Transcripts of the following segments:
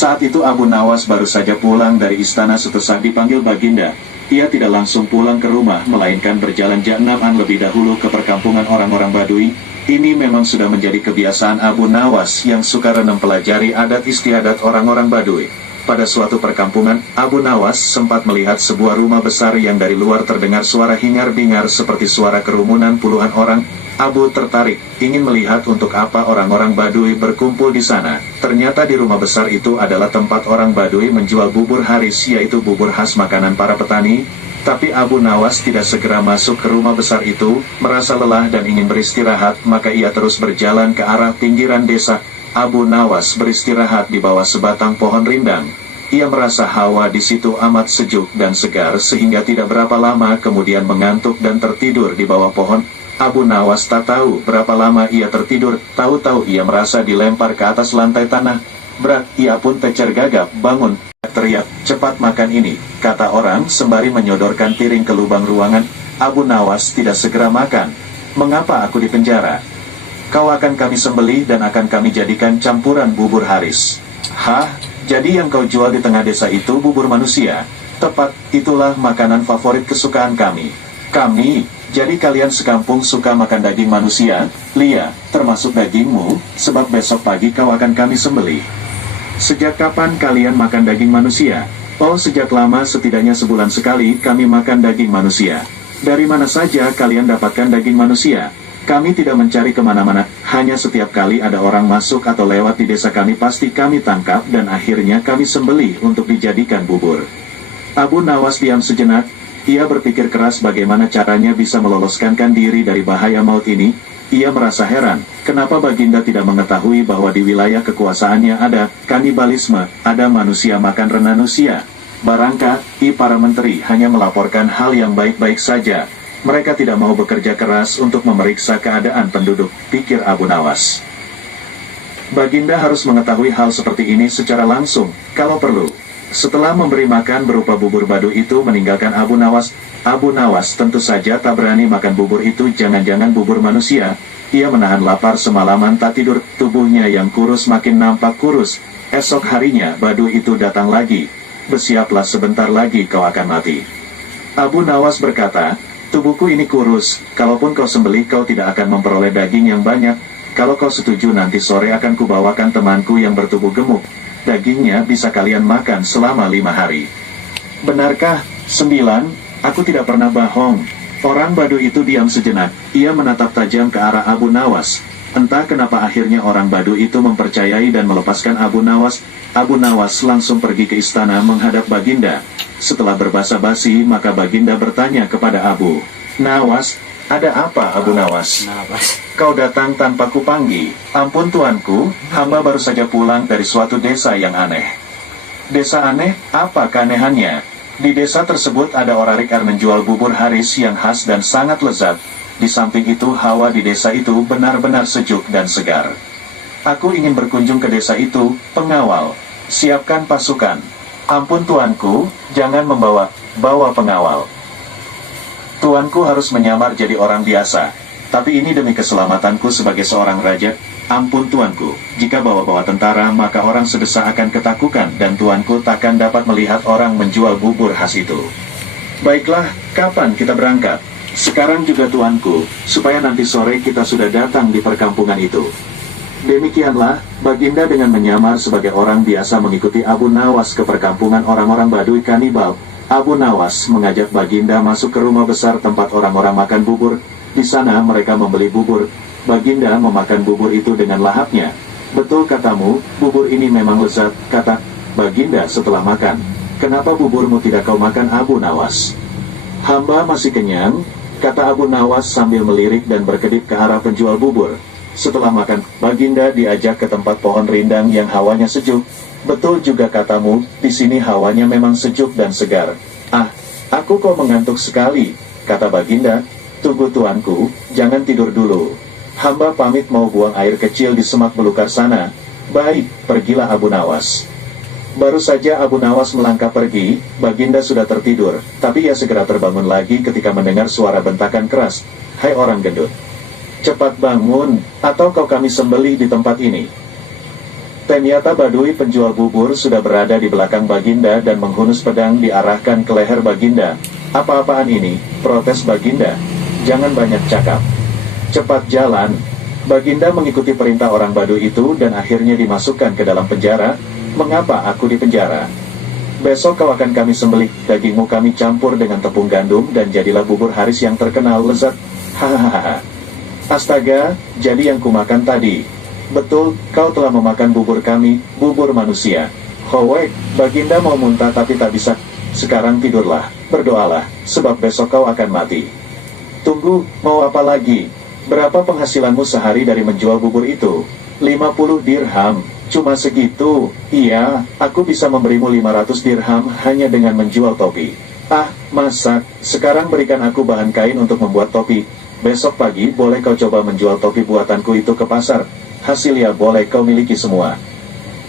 Saat itu Abu Nawas baru saja pulang dari istana setelah dipanggil Baginda. Ia tidak langsung pulang ke rumah, melainkan berjalan jam 6-an lebih dahulu ke perkampungan orang-orang Badui. Ini memang sudah menjadi kebiasaan Abu Nawas yang suka mempelajari adat istiadat orang-orang Badui. Pada suatu perkampungan, Abu Nawas sempat melihat sebuah rumah besar yang dari luar terdengar suara hingar-bingar seperti suara kerumunan puluhan orang. Abu tertarik, ingin melihat untuk apa orang-orang Badui berkumpul di sana. Ternyata di rumah besar itu adalah tempat orang Badui menjual bubur haris, yaitu bubur khas makanan para petani. Tapi Abu Nawas tidak segera masuk ke rumah besar itu, merasa lelah dan ingin beristirahat, maka ia terus berjalan ke arah pinggiran desa. Abu Nawas beristirahat di bawah sebatang pohon rindang. Ia merasa hawa di situ amat sejuk dan segar sehingga tidak berapa lama kemudian mengantuk dan tertidur di bawah pohon. Abu Nawas tak tahu berapa lama ia tertidur, tahu-tahu ia merasa dilempar ke atas lantai tanah. Berat, ia pun tecer gagap, bangun, teriak, cepat makan ini, kata orang sembari menyodorkan piring ke lubang ruangan. Abu Nawas tidak segera makan. Mengapa aku di penjara? Kau akan kami sembelih dan akan kami jadikan campuran bubur haris. Hah? Jadi yang kau jual di tengah desa itu bubur manusia? Tepat, itulah makanan favorit kesukaan kami. Kami, jadi kalian sekampung suka makan daging manusia? Lia, termasuk dagingmu, sebab besok pagi kau akan kami sembelih. Sejak kapan kalian makan daging manusia? Oh, sejak lama, setidaknya sebulan sekali kami makan daging manusia. Dari mana saja kalian dapatkan daging manusia? Kami tidak mencari kemana-mana, hanya setiap kali ada orang masuk atau lewat di desa kami pasti kami tangkap dan akhirnya kami sembelih untuk dijadikan bubur. Abu Nawas diam sejenak, ia berpikir keras bagaimana caranya bisa meloloskan diri dari bahaya maut ini. Ia merasa heran, kenapa Baginda tidak mengetahui bahwa di wilayah kekuasaannya ada kanibalisme, ada manusia makan renanusia. Barangkali para menteri hanya melaporkan hal yang baik-baik saja. Mereka tidak mau bekerja keras untuk memeriksa keadaan penduduk, pikir Abu Nawas. Baginda harus mengetahui hal seperti ini secara langsung, kalau perlu. Setelah memberi makan berupa bubur badu itu meninggalkan Abu Nawas tentu saja tak berani makan bubur itu, jangan-jangan bubur manusia. Ia menahan lapar semalaman tak tidur, tubuhnya yang kurus makin nampak kurus. Esok harinya badu itu datang lagi. Bersiaplah, sebentar lagi kau akan mati. Abu Nawas berkata, tubuhku ini kurus, kalaupun kau sembelih kau tidak akan memperoleh daging yang banyak. Kalau kau setuju nanti sore akan kubawakan temanku yang bertubuh gemuk. Dagingnya bisa kalian makan selama 5 hari. Benarkah? 9, aku tidak pernah bohong. Orang Badu itu diam sejenak, ia menatap tajam ke arah Abu Nawas. Entah kenapa akhirnya orang Badu itu mempercayai dan melepaskan Abu Nawas. Abu Nawas langsung pergi ke istana menghadap Baginda. Setelah berbasa-basi, maka Baginda bertanya kepada Abu Nawas, ada apa Abu Nawas? Kau datang tanpa kupanggil. Ampun tuanku, hamba baru saja pulang dari suatu desa yang aneh. Desa aneh? Apa keanehannya? Di desa tersebut ada orang menjual bubur haris yang khas dan sangat lezat. Di samping itu hawa di desa itu benar-benar sejuk dan segar. Aku ingin berkunjung ke desa itu, pengawal. Siapkan pasukan. Ampun tuanku, jangan bawa pengawal. Tuanku harus menyamar jadi orang biasa. Tapi ini demi keselamatanku sebagai seorang raja. Ampun tuanku, jika bawa-bawa tentara maka orang sedesa akan ketakutan dan tuanku takkan dapat melihat orang menjual bubur khas itu. Baiklah, kapan kita berangkat? Sekarang juga tuanku, supaya nanti sore kita sudah datang di perkampungan itu. Demikianlah, Baginda dengan menyamar sebagai orang biasa mengikuti Abu Nawas ke perkampungan orang-orang Baduy kanibal. Abu Nawas mengajak Baginda masuk ke rumah besar tempat orang-orang makan bubur. Di sana mereka membeli bubur. Baginda memakan bubur itu dengan lahapnya. Betul katamu, bubur ini memang lezat, kata Baginda setelah makan. Kenapa buburmu tidak kau makan Abu Nawas? Hamba masih kenyang, kata Abu Nawas sambil melirik dan berkedip ke arah penjual bubur. Setelah makan, Baginda diajak ke tempat pohon rindang yang hawanya sejuk. Betul juga katamu, di sini hawanya memang sejuk dan segar. Ah, aku kok mengantuk sekali, kata Baginda. Tunggu tuanku, jangan tidur dulu. Hamba pamit mau buang air kecil di semak belukar sana. Baik, pergilah Abu Nawas. Baru saja Abu Nawas melangkah pergi, Baginda sudah tertidur. Tapi ia segera terbangun lagi ketika mendengar suara bentakan keras. Hai orang gendut, cepat bangun, atau kau kami sembelih di tempat ini. Ternyata Baduy penjual bubur sudah berada di belakang Baginda dan menghunus pedang diarahkan ke leher Baginda. "Apa-apaan ini?" protes Baginda. "Jangan banyak cakap. Cepat jalan." Baginda mengikuti perintah orang Baduy itu dan akhirnya dimasukkan ke dalam penjara. "Mengapa aku di penjara?" "Besok kau akan kami sembelih, dagingmu kami campur dengan tepung gandum dan jadilah bubur Haris yang terkenal lezat." "Hahaha. Astaga, jadi yang kumakan tadi." "Betul, kau telah memakan bubur kami, bubur manusia." "Howek, Baginda mau muntah tapi tak bisa. Sekarang tidurlah, berdoalah, sebab besok kau akan mati." "Tunggu, mau apa lagi? Berapa penghasilanmu sehari dari menjual bubur itu?" 50 dirham. "Cuma segitu?" "Iya, aku bisa memberimu 500 dirham hanya dengan menjual topi." "Ah, masak, sekarang berikan aku bahan kain untuk membuat topi. Besok pagi boleh kau coba menjual topi buatanku itu ke pasar. Hasilnya boleh kau miliki semua."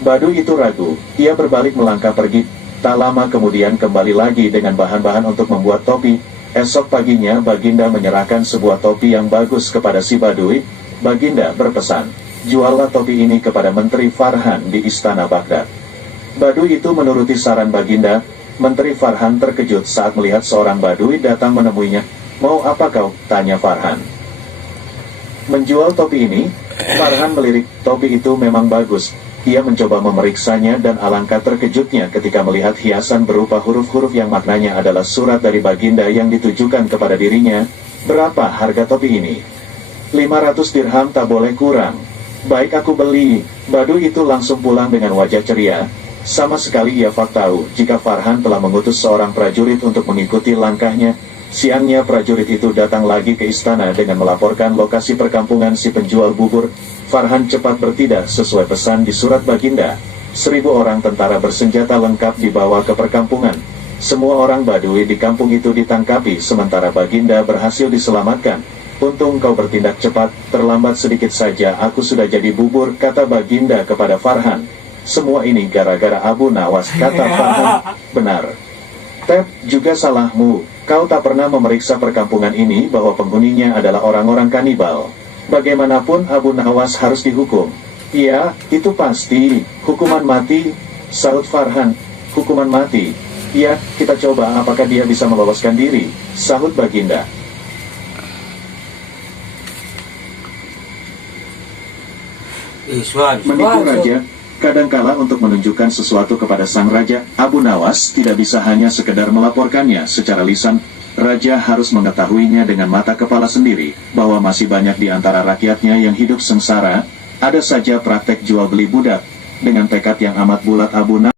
Baduy itu ragu, ia berbalik melangkah pergi. Tak lama kemudian kembali lagi dengan bahan-bahan untuk membuat topi. Esok paginya Baginda menyerahkan sebuah topi yang bagus kepada si Baduy. Baginda berpesan, "Juallah topi ini kepada Menteri Farhan di Istana Baghdad." Baduy itu menuruti saran Baginda. Menteri Farhan terkejut saat melihat seorang Baduy datang menemuinya. "Mau apa kau?" tanya Farhan. "Menjual topi ini?" Farhan melirik. Topi itu memang bagus. Ia mencoba memeriksanya dan alangkah terkejutnya ketika melihat hiasan berupa huruf-huruf yang maknanya adalah surat dari Baginda yang ditujukan kepada dirinya. "Berapa harga topi ini?" 500 dirham, tak boleh kurang." "Baik, aku beli." Baduy itu langsung pulang dengan wajah ceria. Sama sekali ia tahu jika Farhan telah mengutus seorang prajurit untuk mengikuti langkahnya. Siangnya prajurit itu datang lagi ke istana dengan melaporkan lokasi perkampungan si penjual bubur. Farhan cepat bertindak sesuai pesan di surat Baginda. 1000 orang tentara bersenjata lengkap dibawa ke perkampungan. Semua orang Baduy di kampung itu ditangkapi sementara Baginda berhasil diselamatkan. "Untung kau bertindak cepat, terlambat sedikit saja aku sudah jadi bubur," kata Baginda kepada Farhan. "Semua ini gara-gara Abu Nawas," kata Farhan. "Benar. Tep, juga salahmu. Kau tak pernah memeriksa perkampungan ini bahwa penghuninya adalah orang-orang kanibal. Bagaimanapun Abu Nawas harus dihukum." "Iya, itu pasti. Hukuman mati," sahut Farhan. "Hukuman mati? Ya, kita coba apakah dia bisa meloloskan diri," sahut Baginda. Menipu raja, kadangkala untuk menunjukkan sesuatu kepada sang raja, Abu Nawas tidak bisa hanya sekedar melaporkannya secara lisan. Raja harus mengetahuinya dengan mata kepala sendiri, bahwa masih banyak di antara rakyatnya yang hidup sengsara. Ada saja praktek jual beli budak. Dengan tekad yang amat bulat Abu Nawas